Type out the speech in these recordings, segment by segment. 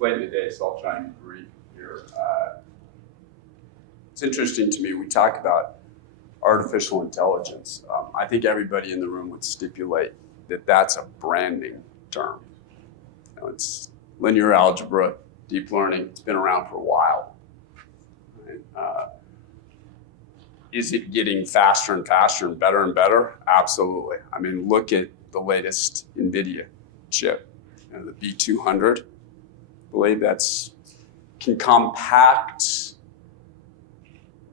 late in the day, so I'll try and be brief here. It's interesting to me, we talk about artificial intelligence. I think everybody in the room would stipulate that that's a branding term. You know, it's linear algebra, deep learning, it's been around for a while. Right? Is it getting faster and faster and better? Absolutely. I mean, look at the latest NVIDIA chip, you know, the B200. I believe that's can compact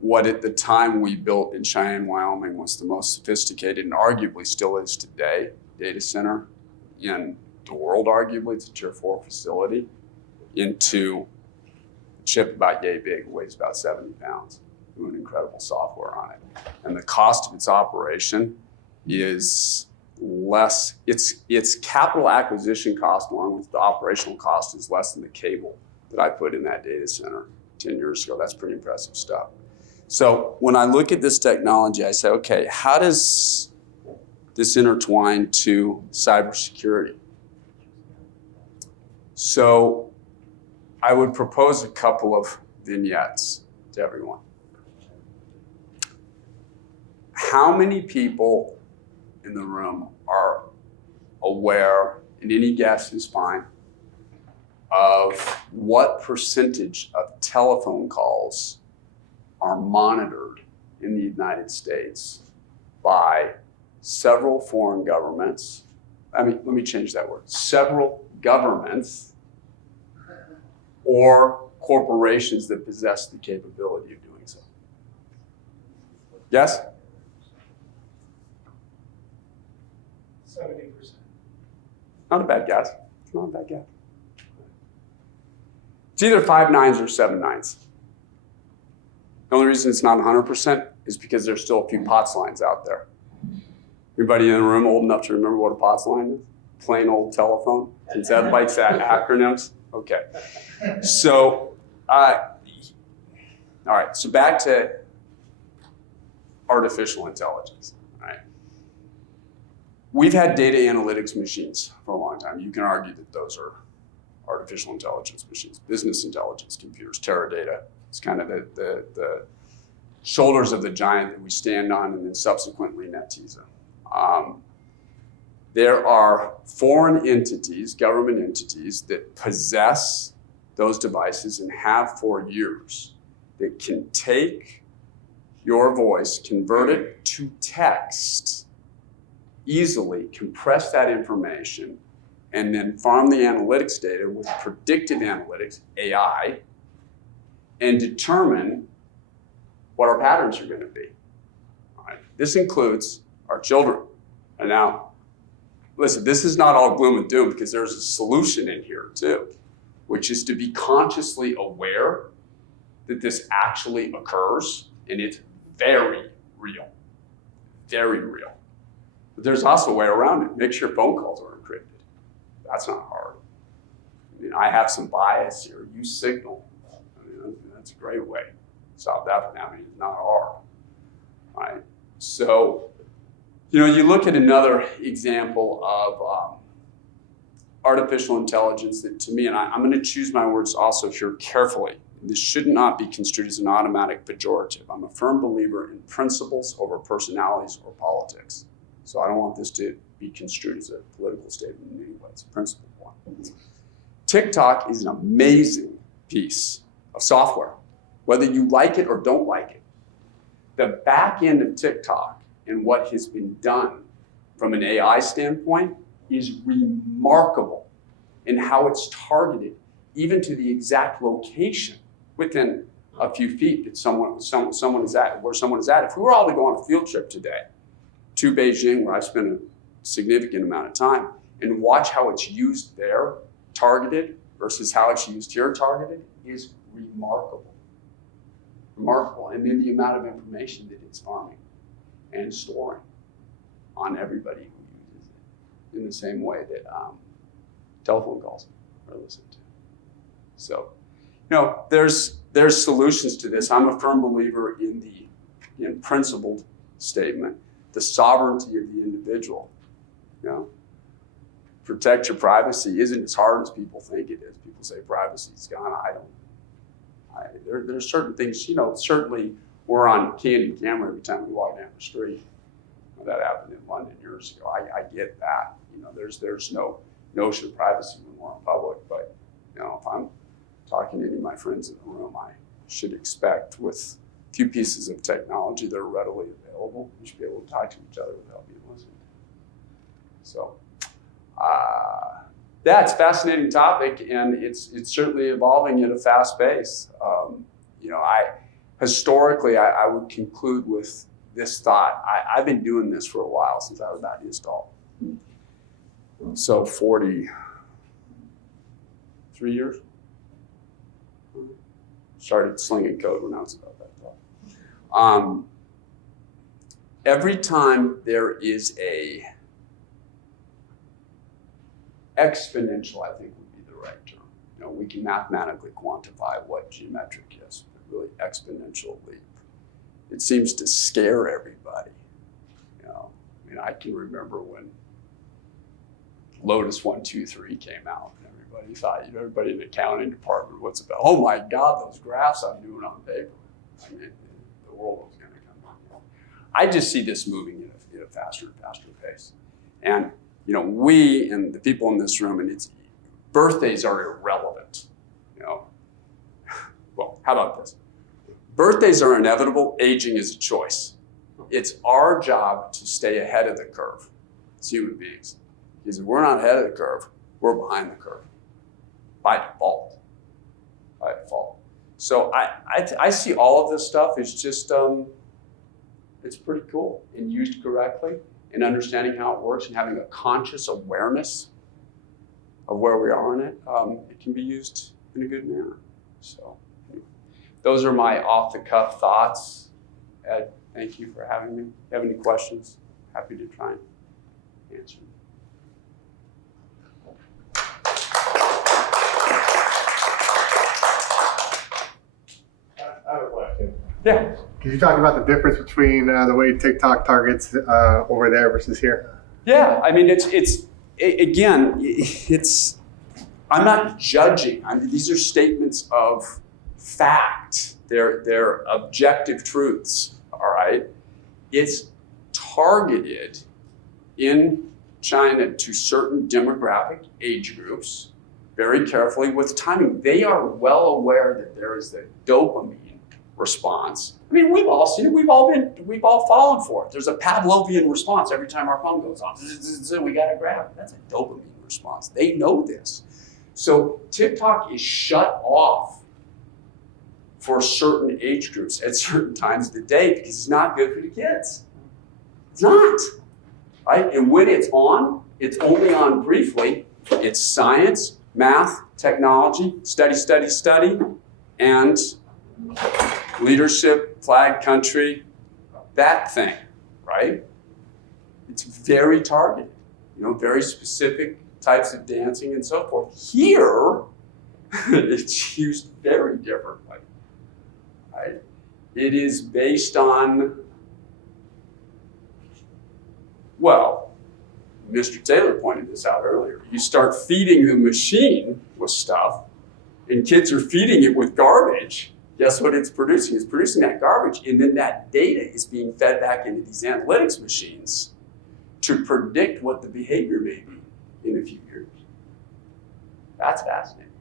what at the time we built in Cheyenne, Wyoming was the most sophisticated and arguably still is today data center in the world, arguably. It's a tier 4 facility into a chip about yay big, weighs about 70 pounds, doing incredible software on it. And the cost of its operation is less, its capital acquisition cost along with the operational cost is less than the cable that I put in that data center 10 years ago. That's pretty impressive stuff. So when I look at this technology, I say, okay, how does this intertwine to cybersecurity? So I would propose a couple of vignettes to everyone. How many people in the room are aware, and any guess is fine, of what percentage of telephone calls are monitored in the United States by several foreign governments? I mean, let me change that word. Several governments or corporations that possess the capability of doing so. Yes? 70%. Not a bad guess. Not a bad guess. It's either 5 nines or 7 nines. The only reason it's not 100% is because there's still a few POTS lines out there. Everybody in the room old enough to remember what a POTS line is? Plain old telephone. Since that bites at acronyms. Okay. So, all right. So back to artificial intelligence. All right. We've had data analytics machines for a long time. You can argue that those are artificial intelligence machines, business intelligence computers, Teradata. It's kind of the shoulders of the giant that we stand on, and then subsequently Netezza. There are foreign entities, government entities, that possess those devices and have for years that can take your voice, convert it to text, easily compress that information, and then farm the analytics data with predictive analytics, AI, and determine what our patterns are going to be. All right. This includes our children. And now, listen, this is not all gloom and doom because there's a solution in here too, which is to be consciously aware that this actually occurs, and it's very real, very real. But there's also a way around it. Make sure phone calls are encrypted. That's not hard. I mean, I have some bias here. Use Signal. I mean, that's a great way to stop that from happening. It's not hard, right? So, you know, you look at another example of artificial intelligence that, to me, and I'm going to choose my words also here carefully. This should not be construed as an automatic pejorative. I'm a firm believer in principles over personalities or politics. So I don't want this to be construed as a political statement in any way. It's a principled one. TikTok is an amazing piece of software, whether you like it or don't like it. The back end of TikTok and what has been done from an AI standpoint is remarkable in how it's targeted, even to the exact location within a few feet that someone is at, where someone is at. If we were all to go on a field trip today to Beijing, where I spent a significant amount of time, and watch how it's used there, targeted, versus how it's used here, targeted, is remarkable. Remarkable. And then the amount of information that it's farming and storing on everybody who uses it in the same way that telephone calls are listened to. So, you know, there's solutions to this. I'm a firm believer in the principled statement, the sovereignty of the individual. You know, protect your privacy isn't as hard as people think it is. People say privacy's gone. There's certain things, certainly we're on candid camera every time we walk down the street. That happened in London years ago. I get that. There's no notion of privacy when we're in public, but if I'm talking to any of my friends in the room, I should expect with a few pieces of technology that are readily available, we should be able to talk to each other without being listened to. So it's a fascinating topic, and it's certainly evolving at a fast pace. Historically, I would conclude with this thought. I've been doing this for a while, since I was about to install. So 43 years. Started slinging code when I was about that tall. Every time there is a exponential, I think would be the right term. We can mathematically quantify what geometric is, but really exponential leap. It seems to scare everybody. I can remember when Lotus 1-2-3 came out, and everybody thought, everybody in the accounting department, what's about? Oh my God, those graphs I'm doing on paper. The world was going to come down. I just see this moving at a faster and faster pace. And we and the people in this room, and birthdays are irrelevant. Well, how about this? Birthdays are inevitable. Aging is a choice. It's our job to stay ahead of the curve as human beings. Because if we're not ahead of the curve, we're behind the curve by default. So I see all of this stuff as just, it's pretty cool. And used correctly, and understanding how it works, and having a conscious awareness of where we are in it, it can be used in a good manner. So those are my off-the-cuff thoughts. Ed, thank you for having me. If you have any questions, happy to try and answer them. I have a question. Yeah. Can you talk about the difference between the way TikTok targets over there versus here? Yeah, I mean, I'm not judging. These are statements of fact. They're objective truths, all right? It's targeted in China to certain demographic age groups very carefully with timing. They are well aware that there is the dopamine response. I mean, we've all seen it. We've all fallen for it. There's a Pavlovian response every time our phone goes on. We got to grab it. That's a dopamine response. They know this. So TikTok is shut off for certain age groups at certain times of the day because it's not good for the kids. It's not, right? And when it's only on briefly. It's science, math, technology, study, and leadership, flag, country, that thing, right? It's very targeted, very specific types of dancing and so forth. Here, it's used very differently, right? It is based on, well, Mr. Taylor pointed this out earlier. You start feeding the machine with stuff, and kids are feeding it with garbage. Guess what it's producing? It's producing that garbage, and then that data is being fed back into these analytics machines to predict what the behavior may be in a few years. That's fascinating.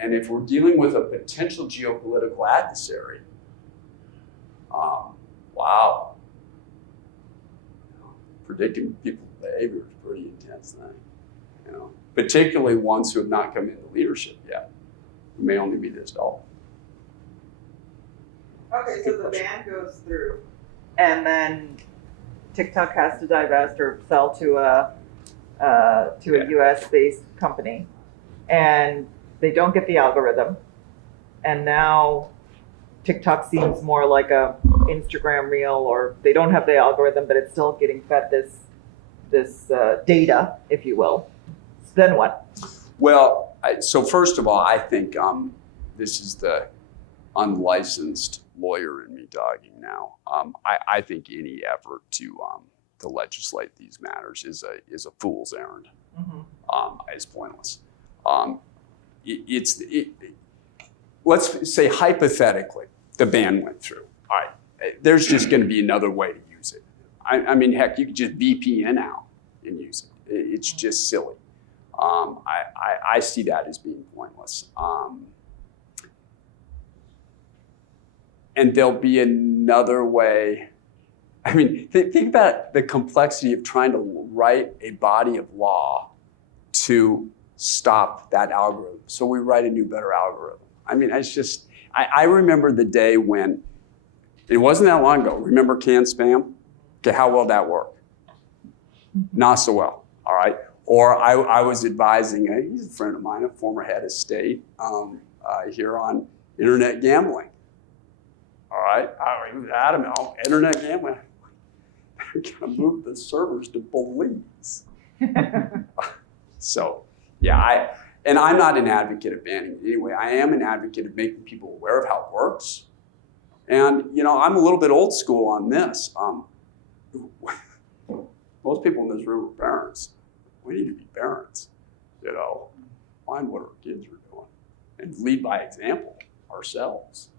And if we're dealing with a potential geopolitical adversary, wow. Predicting people's behavior is a pretty intense thing. Particularly ones who have not come into leadership yet. Who may only be this tall. Okay, so the ban goes through, and then TikTok has to divest or sell to a US-based company, and they don't get the algorithm, and now TikTok seems more like a Instagram reel, or they don't have the algorithm, but it's still getting fed this data, if you will. So then what? Well, so first of all, I think this is the unlicensed lawyer in me dogging now. I think any effort to to legislate these matters is a fool's errand. It's pointless. Let's say hypothetically the ban went through. All right, there's just going to be another way to use it. I mean, heck, you could just VPN out and use it. It's just silly. I see that as being pointless. And there'll be another way. I mean, think about the complexity of trying to write a body of law to stop that algorithm. So we write a new, better algorithm. I mean, it's just, I remember the day when, it wasn't that long ago, remember canned spam? Okay, how well that work? Not so well, all right? Or I was advising, he's a friend of mine, a former head of state here on internet gambling. All right, he was adamant, internet gambling. They're gonna move the servers to Belize. So, yeah, and I'm not an advocate of banning it anyway. I am an advocate of making people aware of how it works. And, you know, I'm a little bit old school on this. Most people in this room are parents. We need to be parents, you know, find what our kids are doing and lead by example ourselves.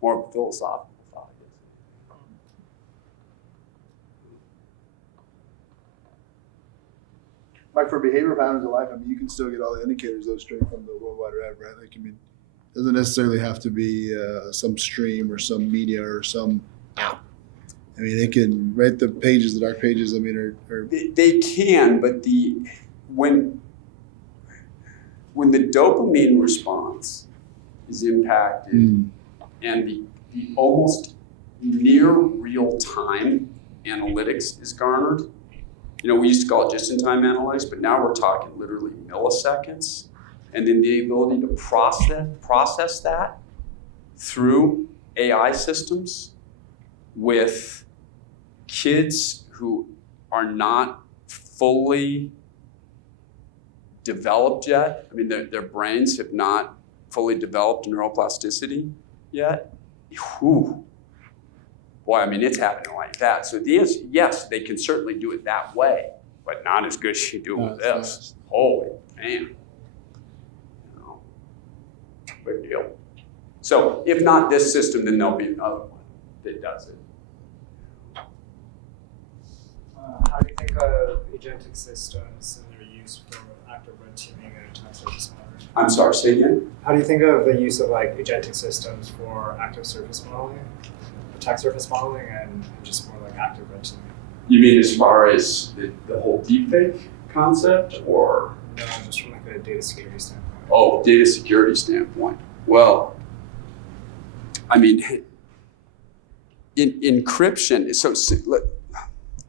More of a philosophical thought. Like for behavior patterns of life, I mean, you can still get all the indicators though straight from the World Wide Web, right? Like, I mean, it doesn't necessarily have to be some stream or some media or some app. I mean, they can write the pages, the dark pages. I mean, are They can, but when the dopamine response is impacted and the almost near real time analytics is garnered, you know, we used to call it just-in-time analytics, but now we're talking literally milliseconds, and then the ability to process that through AI systems with kids who are not fully developed yet. I mean, their brains have not fully developed neuroplasticity yet. Whew. Boy, I mean, it's happening like that. So the answer, yes, they can certainly do it that way, but not as good as you do with this. fast. Holy man. You know, big deal. So if not this system, then there'll be another one that does it. How do you think of agentic systems and their use for active red teaming and attack surface modeling? I'm sorry, say again? How do you think of the use of like agentic systems for active surface modeling, attack surface modeling, and just more like active red teaming? You mean as far as the whole deepfake concept, or? No, just from like a data security standpoint. Oh, data security standpoint. Well, I mean, in encryption, so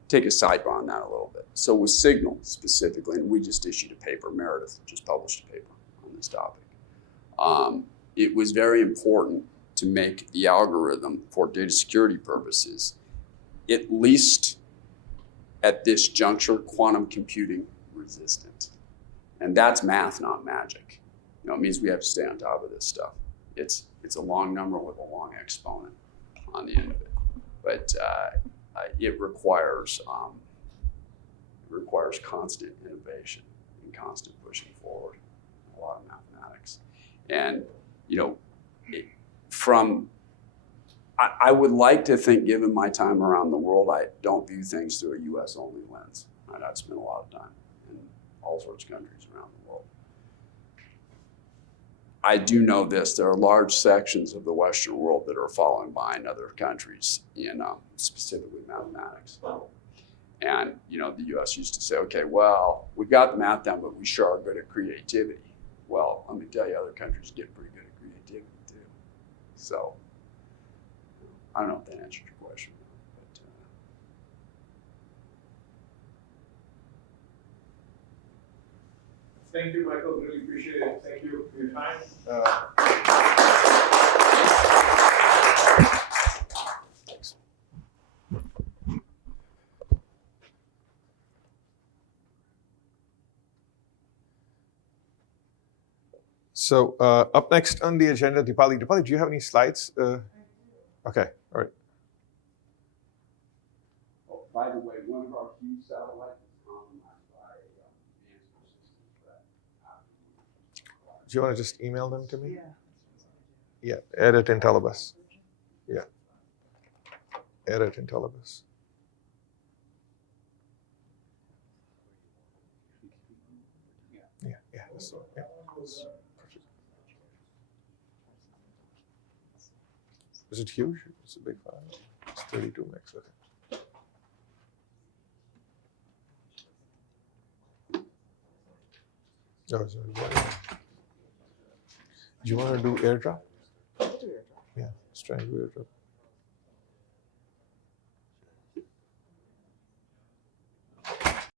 take a sidebar on that a little bit. So with Signal specifically, and we just issued a paper, Meredith just published a paper on this topic. It was very important to make the algorithm for data security purposes, at least at this juncture, quantum computing resistant. And that's math, not magic. You know, it means we have to stay on top of this stuff. It's a long number with a long exponent on the end of it. But it requires constant innovation and constant pushing forward, a lot of mathematics. And, you know, I would like to think, given my time around the world, I don't view things through a US only lens. I've spent a lot of time in all sorts of countries around the world. I do know this, there are large sections of the Western world that are falling behind other countries in specifically mathematics. And, you know, the US used to say, okay, well, we've got the math down, but we sure are good at creativity. Well, let me tell you, other countries get pretty good at creativity too. So, I don't know if that answers your question. But, Thank you, Michael. Really appreciate it. Thank you for your time. thanks. So up next on the agenda, Dipali. Dipali, do you have any slides? Okay, all right. By the way, one of our huge satellites is compromised by advanced persistent threat. Do you want to just email them to me? Yeah. Yeah, edit and tell us. Yeah. Edit and tell us. Yeah, so, yeah. That's perfect. Is it huge? It's a big file. It's 32 megs, okay. Oh, is it what? Do you want to do airdrop? We'll do your job. Yeah, let's try and do airdrop.